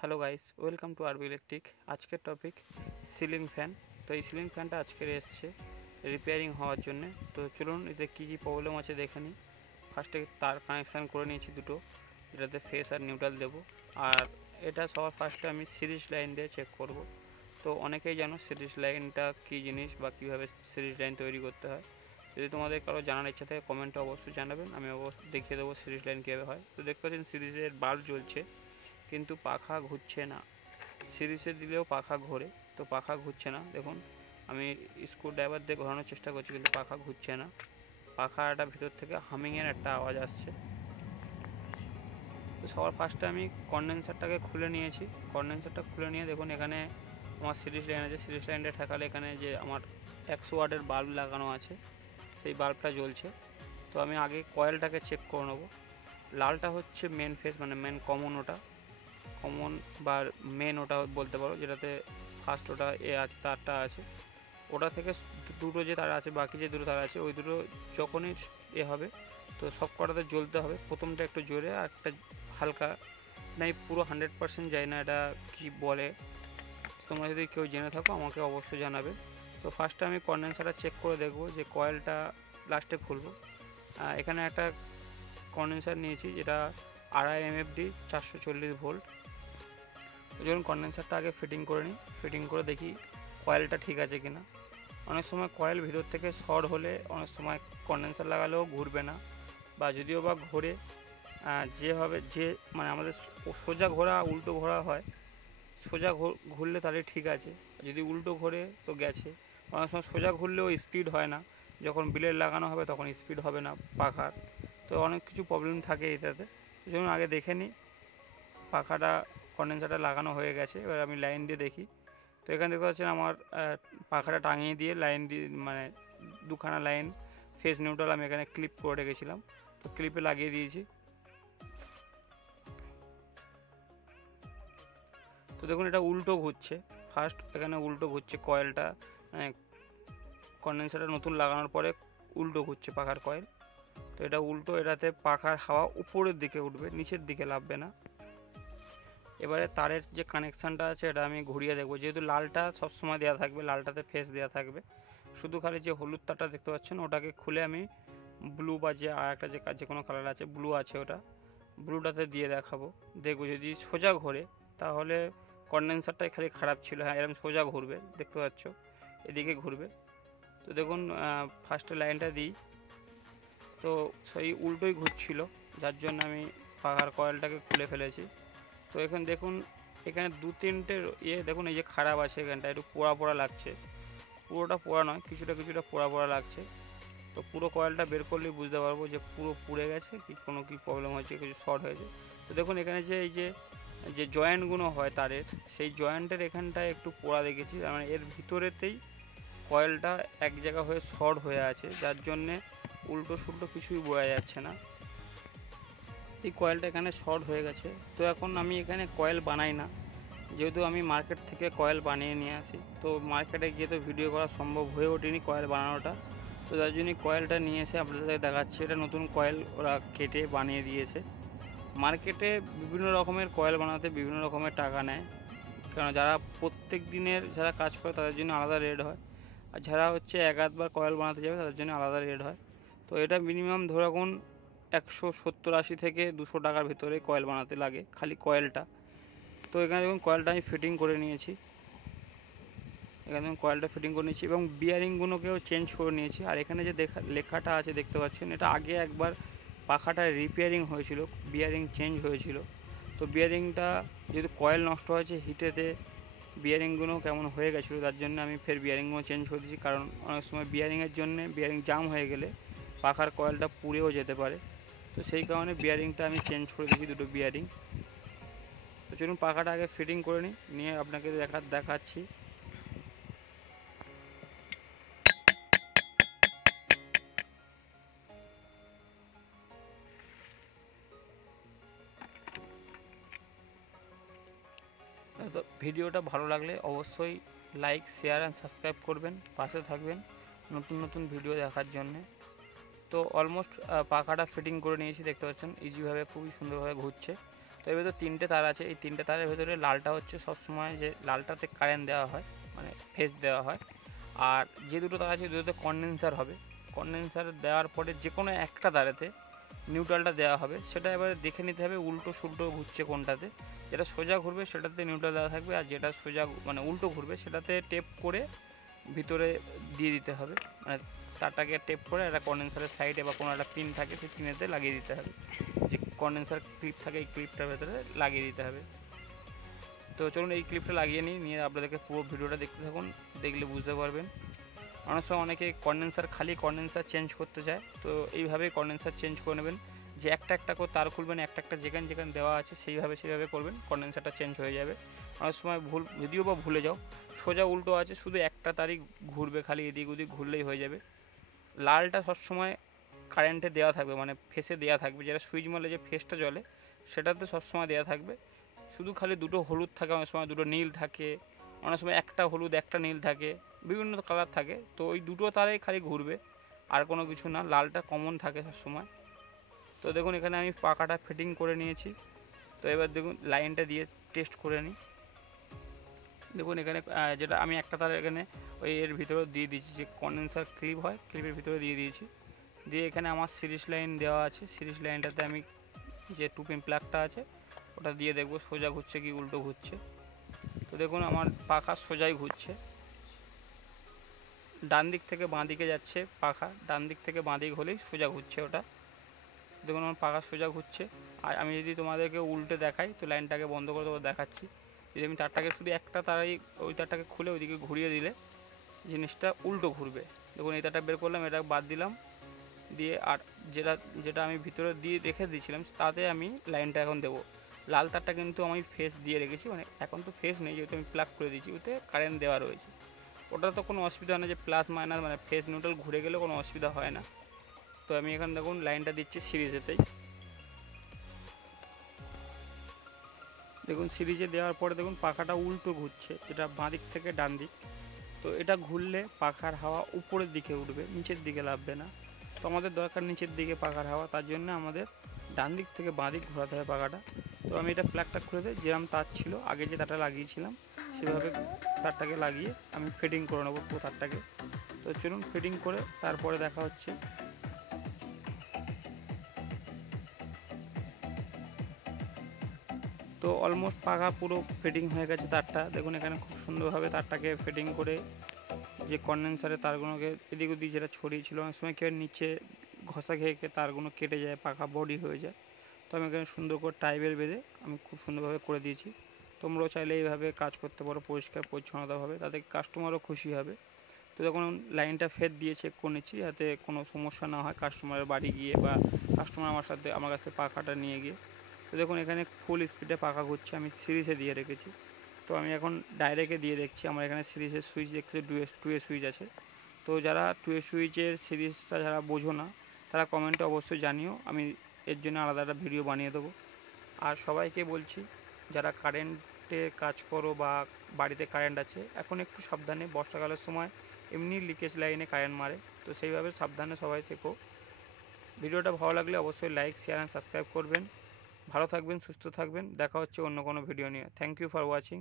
Hello guys, welcome to আরবি electric. আজকের topic ceiling fan. তো এই সিলিং ফ্যানটা আজকের এসছে রিপেয়ারিং হওয়ার জন্য। তো চলুন এতে কী কী প্রবলেম আছে দেখে নিই। ফার্স্টে তার কানেকশান করে নিয়েছি দুটো, যেটাতে ফেস আর নিউট্রাল দেবো। আর এটা সবার ফার্স্টে আমি সিরিজ লাইন দিয়ে চেক করব। তো অনেকেই জানো সিরিজ লাইনটা কী জিনিস বা কীভাবে সিরিজ লাইন তৈরি করতে হয়। যদি তোমাদের কারো জানার ইচ্ছা থাকে কমেন্টে অবশ্যই জানাবেন, আমি অবশ্যই দেখিয়ে দেবো সিরিজ লাইন কীভাবে হয়। তো দেখতে পাচ্ছেন সিরিজের বাল্ব জ্বলছে কিন্তু পাখা ঘুরছে না। সিরিজে দিলেও পাখা ঘোরে, তো পাখা ঘুরছে না। দেখুন আমি স্ক্রু ড্রাইভার দিয়ে ঘোরানোর চেষ্টা করছি কিন্তু পাখা ঘুরছে না। পাখাটা ভিতর থেকে হামিংয়ের একটা আওয়াজ আসছে। তো সবার ফার্স্টে আমি কন্ডেন্সারটাকে খুলে নিয়েছি। কন্ডেন্সারটা খুলে নিয়ে দেখুন এখানে আমার সিরিজ লাইন আছে। সিরিজ লাইনটা ঠেকালে এখানে যে আমার 100 ওয়াটের বাল্ব লাগানো আছে সেই বাল্বটা জ্বলছে। তো আমি আগে কয়েলটাকে চেক করে নেবো। লালটা হচ্ছে মেন ফেস, মানে মেন কমন, ওটা কমন বা মেন ওটা বলতে পারো, যেটাতে ফার্স্ট ওটা আছে, তারটা আছে। ওটা থেকে দুটো যে তার আছে, বাকি যে দুটো তার আছে ওই দুটো যখনই হবে তো সব কটাতে জ্বলতে হবে। প্রথমটা একটু জোরে আর একটা হালকা, নাই পুরো 100% যায় না, এটা কি বলে তোমরা যদি কেউ জেনে থাকো আমাকে অবশ্যই জানাবে। তো ফার্স্টে আমি কন্ডেন্সারটা চেক করে দেখবো, যে কয়েলটা লাস্টে খুলবো। এখানে একটা কন্ডেন্সার নিয়েছি যেটা 2.5 MFD 440 ভোল্ট। যখন কন্ডেন্সারটা আগে ফিটিং করে নিই, ফিটিং করে দেখি কয়েলটা ঠিক আছে কিনা। অনেক সময় কয়েল ভিতর থেকে শর্ট হলে অনেক সময় কন্ডেন্সার লাগালেও ঘুরবে না, বা যদিও বা ঘোরে যেভাবে যে মানে আমাদের সোজা ঘোরা উল্টো ঘোরা হয়। সোজা ঘুরলে তাহলে ঠিক আছে, যদি উল্টো ঘোরে তো গেছে। অনেক সময় সোজা ঘুরলেও স্পিড হয় না, যখন ব্লেড লাগানো হবে তখন স্পিড হবে না পাখার। তো অনেক কিছু প্রবলেম থাকে এটাতে। যেমন আগে দেখে নিই পাখাটা কন্ডেন্সারটা লাগানো হয়ে গেছে। এবার আমি লাইন দিয়ে দেখি। তো এখানে দেখতে পাচ্ছেন আমার পাখাটা টাঙিয়ে দিয়ে লাইন দিয়ে, মানে দুখানা লাইন ফেস নিউট্রাল আমি এখানে ক্লিপ করে রেখেছিলাম, তো ক্লিপে লাগিয়ে দিয়েছি। তো দেখুন এটা উল্টো ঘুরছে। ফার্স্ট এখানে উল্টো ঘুরছে কয়েলটা, কন্ডেন্সারটা নতুন লাগানোর পরে উল্টো ঘুরছে পাখার কয়েল। তো এটা উল্টো, এটাতে পাখার হাওয়া উপরের দিকে উঠবে, নিচের দিকে লাভবে না। এবারে তারের যে কানেকশানটা আছে এটা আমি ঘুরিয়ে দেখবো, যেহেতু লালটা সবসময় দেওয়া থাকবে, লালটাতে ফেস দেওয়া থাকবে। শুধু খালি যে হলুদ তারটা দেখতে পাচ্ছেন ওটাকে খুলে আমি ব্লু বা যে আর একটা যে কোনো কালার আছে ব্লু আছে, ওটা ব্লুটাতে দিয়ে দেখাবো। দেখবো যদি সোজা ঘোরে তাহলে কন্ডেন্সারটাই খালি খারাপ ছিল। হ্যাঁ, এরকম সোজা ঘুরবে, দেখতে পাচ্ছ এদিকে ঘুরবে। তো দেখুন ফার্স্টে লাইনটা দিই, তো সেই উল্টোই ঘুরছিল, যার জন্য আমি পাখার কয়েলটাকে খুলে ফেলেছি। তো এখানে দেখুন এখানে 2-3টে দেখুন এই যে খারাপ আছে, এখানটা একটু পোড়া পোড়া লাগছে। পুরোটা পোড়া নয়, কিছুটা কিছুটা পোড়া পোড়া লাগছে। তো পুরো কয়েলটা বের করলেই বুঝতে পারবো যে পুরো পুড়ে গেছে কি কোনো কি প্রবলেম হয়েছে, কিছু শর্ট হয়েছে। তো দেখুন এখানে যে এই যে জয়েন্টগুলো হয় তারের, সেই জয়েন্টের এখানটায় একটু পোড়া দেখেছি, মানে এর ভিতরেতেই কয়েলটা এক জায়গা হয়ে শর্ট হয়ে আছে, যার জন্যে উল্টো সুল্টো কিছুই বোঝা যাচ্ছে না। এই কয়েলটা এখানে শর্ট হয়ে গেছে। তো এখন আমি এখানে কয়েল বানাই না, যেহেতু আমি মার্কেট থেকে কয়েল বানিয়ে নিয়ে আসি। তো মার্কেটে গিয়ে তো ভিডিও করা সম্ভব হয়ে ওঠেনি কয়েল বানানোটা, তো তার জন্যই কয়েলটা নিয়ে এসে আপনাদের দেখাচ্ছি। এটা নতুন কয়েল ওরা কেটে বানিয়ে দিয়েছে। মার্কেটে বিভিন্ন রকমের কয়েল বানাতে বিভিন্ন রকমের টাকা নেয়, কারণ যারা প্রত্যেক দিনের যারা কাজ করে তাদের জন্য আলাদা রেট হয়, আর যারা হচ্ছে এক আধবার কয়েল বানাতে যাবে তাদের জন্য আলাদা রেট হয়। তো এটা মিনিমাম ধরে রাখুন 170-80 থেকে 200 টাকার ভিতরে কয়েল বানাতে লাগে, খালি কয়েলটা। তো এখানে দেখুন কয়েলটা আমি ফিটিং করে নিয়েছি, এখানে দেখুন কয়েলটা ফিটিং করে নিয়েছি এবং বিয়ারিংগুলোকেও চেঞ্জ করে নিয়েছি। আর এখানে যে লেখাটা আছে দেখতে পাচ্ছেন, এটা আগে একবার পাখাটা রিপেয়ারিং হয়েছিল, বিয়ারিং চেঞ্জ হয়েছিল। তো বিয়ারিংটা যেহেতু কয়েল নষ্ট হয়েছে হিটেতে, বিয়ারিংগুলো কেমন হয়ে গেছিলো, তার জন্য আমি ফের বিয়ারিংগুলো চেঞ্জ করে দিয়েছি। কারণ অনেক সময় বিয়ারিংয়ের জন্যে বিয়ারিং জাম হয়ে গেলে পাখার কয়েলটা পুড়েও যেতে পারে। তো সেই কারণে বিয়ারিংটা আমি চেঞ্জ করে দিয়েছি, দুটো বিয়ারিং। তো চলুন পাখাটা আগে ফিটিং করে নিয়ে আপনাকে দেখাচ্ছি। তো ভিডিওটা ভালো লাগলে অবশ্যই লাইক, শেয়ার অ্যান্ড সাবস্ক্রাইব করবেন, পাশে থাকবেন নতুন নতুন ভিডিও দেখার জন্যে। তো অলমোস্ট পাখাটা ফিটিং করে নিয়েছি, দেখতে পাচ্ছেন ইজিভাবে খুবই সুন্দরভাবে ঘুরছে। তো এর ভেতরে 3টে তার আছে। এই 3টে তারের ভেতরে লালটা হচ্ছে সবসময় যে লালটাতে কারেন্ট দেওয়া হয়, মানে ফেজ দেওয়া হয়। আর যে দুটো তার আছে দুটোতে কন্ডেন্সার হবে। কন্ডেন্সার দেওয়ার পরে যে কোনো একটা তারেতে নিউট্রালটা দেওয়া হবে। সেটা এবারে দেখে নিতে হবে উল্টো সুল্টো ঘুরছে কোনটাতে। যেটা সোজা ঘুরবে সেটাতে নিউট্রাল দেওয়া থাকবে, আর যেটা সোজা মানে উল্টো ঘুরবে সেটাতে টেপ করে ভিতরে দিয়ে দিতে হবে। মানে তারটাকে টেপ করে একটা কন্ডেন্সারের সাইডে বা কোনো একটা পিন থাকে সেই পিনেতে লাগিয়ে দিতে হবে। যে কন্ডেন্সার ক্লিপ থাকে এই ক্লিপটার ভেতরে লাগিয়ে দিতে হবে। তো চলুন এই ক্লিপটা লাগিয়ে নিয়ে আপনাদেরকে পুরো ভিডিওটা দেখতে থাকুন, দেখলে বুঝতে পারবেন। অনেক সময় অনেকে খালি কন্ডেন্সার চেঞ্জ করতে চায়, তো এইভাবেই কন্ডেন্সার চেঞ্জ করে নেবেন। যে একটা করে তার খুলবেন, একটা যেখানে দেওয়া আছে সেইভাবে করবেন, কন্ডেন্সারটা চেঞ্জ হয়ে যাবে। অনেক সময় যদিও বা ভুলে যাও, সোজা উল্টো আছে, শুধু একটা তারই ঘুরবে, খালি এদিক ওদিক ঘুরলেই হয়ে যাবে। লালটা সবসময় কারেন্টে দেওয়া থাকবে, মানে ফেসে দেওয়া থাকবে, যেটা সুইচ মারলে যে ফেসটা জ্বলে সেটাতে সবসময় দেওয়া থাকবে। শুধু খালি দুটো হলুদ থাকে, অনেক সময় দুটো নীল থাকে, অনেক সময় একটা হলুদ একটা নীল থাকে, বিভিন্ন কালার থাকে। তো ওই দুটো তারেই খালি ঘুরবে, আর কোনো কিছু না। লালটা কমন থাকে সবসময়। তো দেখুন এখানে আমি পাখাটা ফিটিং করে নিয়েছি। তো এবার দেখুন লাইনটা দিয়ে টেস্ট করে নিই। দেখুন এখানে যেটা আমি একটা তার এখানে ওই এর ভিতরে দিয়ে দিয়েছি, যে কন্ডেন্সার ক্লিপ হয় ক্লিপের ভিতরে দিয়ে দিয়েছি। দিয়ে এখানে আমার সিরিজ লাইন দেওয়া আছে। সিরিজ লাইনটাতে আমি যে 2 পিন প্লাগটা আছে ওটা দিয়ে দেখবো সোজা ঘুরছে কি উল্টো ঘুরছে। তো দেখুন আমার পাখা সোজাই ঘুরছে, ডান দিক থেকে বাঁ দিকে যাচ্ছে পাখা, ডান দিক থেকে বাঁ দিক হলেই সোজা ঘুরছে ওটা। দেখুন আমার পাখা সোজা ঘুরছে। আর আমি যদি তোমাদেরকে উল্টে দেখাই, তো লাইনটাকে বন্ধ করে দেবো দেখাচ্ছি। যদি আমি তারটাকে শুধু একটা তারাই ওই তারটাকে খুলে ওইদিকে ঘুরিয়ে দিলে জিনিসটা উল্টো ঘুরবে। দেখুন এই তারটা বের করলাম, এটা বাদ দিলাম, দিয়ে আর যেটা আমি ভিতরে দিয়ে রেখে দিয়েছিলাম তাতে আমি লাইনটা এখন দেবো। লাল তারটা কিন্তু আমি ফেস দিয়ে রেখেছি, মানে এখন তো ফেস নেই যেহেতু আমি প্লাগ করে দিয়েছি, ওতে কারেন্ট দেওয়া রয়েছে। ওটা তো কোনো অসুবিধা হয় না, যে প্লাস মাইনাস মানে ফেস নিউট্রাল ঘুরে গেলে কোনো অসুবিধা হয় না। তো আমি এখন দেখুন লাইনটা দিচ্ছি সিরিজেতেই। দেখুন সিরিজে দেওয়ার পরে দেখুন পাখাটা উল্টো ঘুরছে, এটা বাঁ দিক থেকে ডান দিক। তো এটা ঘুরলে পাখার হাওয়া উপরের দিকে উঠবে, নিচের দিকে লাভবে না। তো আমাদের দরকার নিচের দিকে পাখার হাওয়া, তার জন্য আমাদের ডান দিক থেকে বাঁ দিক ঘোরাতে হবে পাখাটা। তো আমি এটা প্লাগটা খুলে দিই, যেরকম তার ছিল আগে যে তারটা লাগিয়েছিলাম সেভাবে তারটাকে লাগিয়ে আমি ফিটিং করে নেবো পুরো তারটাকে। তো চলুন ফিটিং করে তারপরে দেখা হচ্ছে। তো অলমোস্ট পাখা পুরো ফিটিং হয়ে গেছে তারটা। দেখুন এখানে খুব সুন্দরভাবে তারটাকে ফিটিং করে যে কন্ডেন্সারের তারগুলোকে এদিক ওদিক যেটা ছড়িয়ে ছিল, অনেক সময় কেউ নিচে ঘষা খেয়ে তারগুলো কেটে যায়, পাখা বডি হয়ে যায়। তো আমি এখানে সুন্দর করে টাইবের বেঁধে আমি খুব সুন্দরভাবে করে দিয়েছি। তোমরাও চাইলে এইভাবে কাজ করতে পারো পরিষ্কার পরিচ্ছন্নতাভাবে, তাতে কাস্টমারও খুশি হবে। তো যখন লাইনটা ফের দিয়ে চেক করে নিচ্ছি যাতে কোনো সমস্যা না হয় কাস্টমারের বাড়ি গিয়ে, বা কাস্টমার আমার কাছে পাখাটা নিয়ে গিয়ে। তো দেখুন এখানে ফুল স্পিডে পাখা ঘুরছে, আমি সিরিজে দিয়ে রেখেছি। তো আমি এখন ডাইরেক্টে দিয়ে দেখছি, আমার এখানে সিরিজের সুইচ দেখছি টু এ সুইচ আছে। তো যারা 2 এ সুইচের সিরিজটা যারা বোঝো না তারা কমেন্টে অবশ্যই জানিও, আমি এর জন্য আলাদা একটা ভিডিও বানিয়ে দেবো। আর সবাইকে বলছি যারা কারেন্টে কাজ করো বা বাড়িতে কারেন্ট আছে, এখন একটু সাবধানে, বর্ষাকালের সময় এমনি লিকেজ লাইনে কারেন্ট মারে, তো সেইভাবে সাবধানে সবাই থেকো। ভিডিওটা ভালো লাগলে অবশ্যই লাইক শেয়ার অ্যান্ড সাবস্ক্রাইব করবেন। ভালো থাকবেন, সুস্থ থাকবেন, দেখা হচ্ছে অন্য কোনো ভিডিও নিয়ে। Thank you for watching.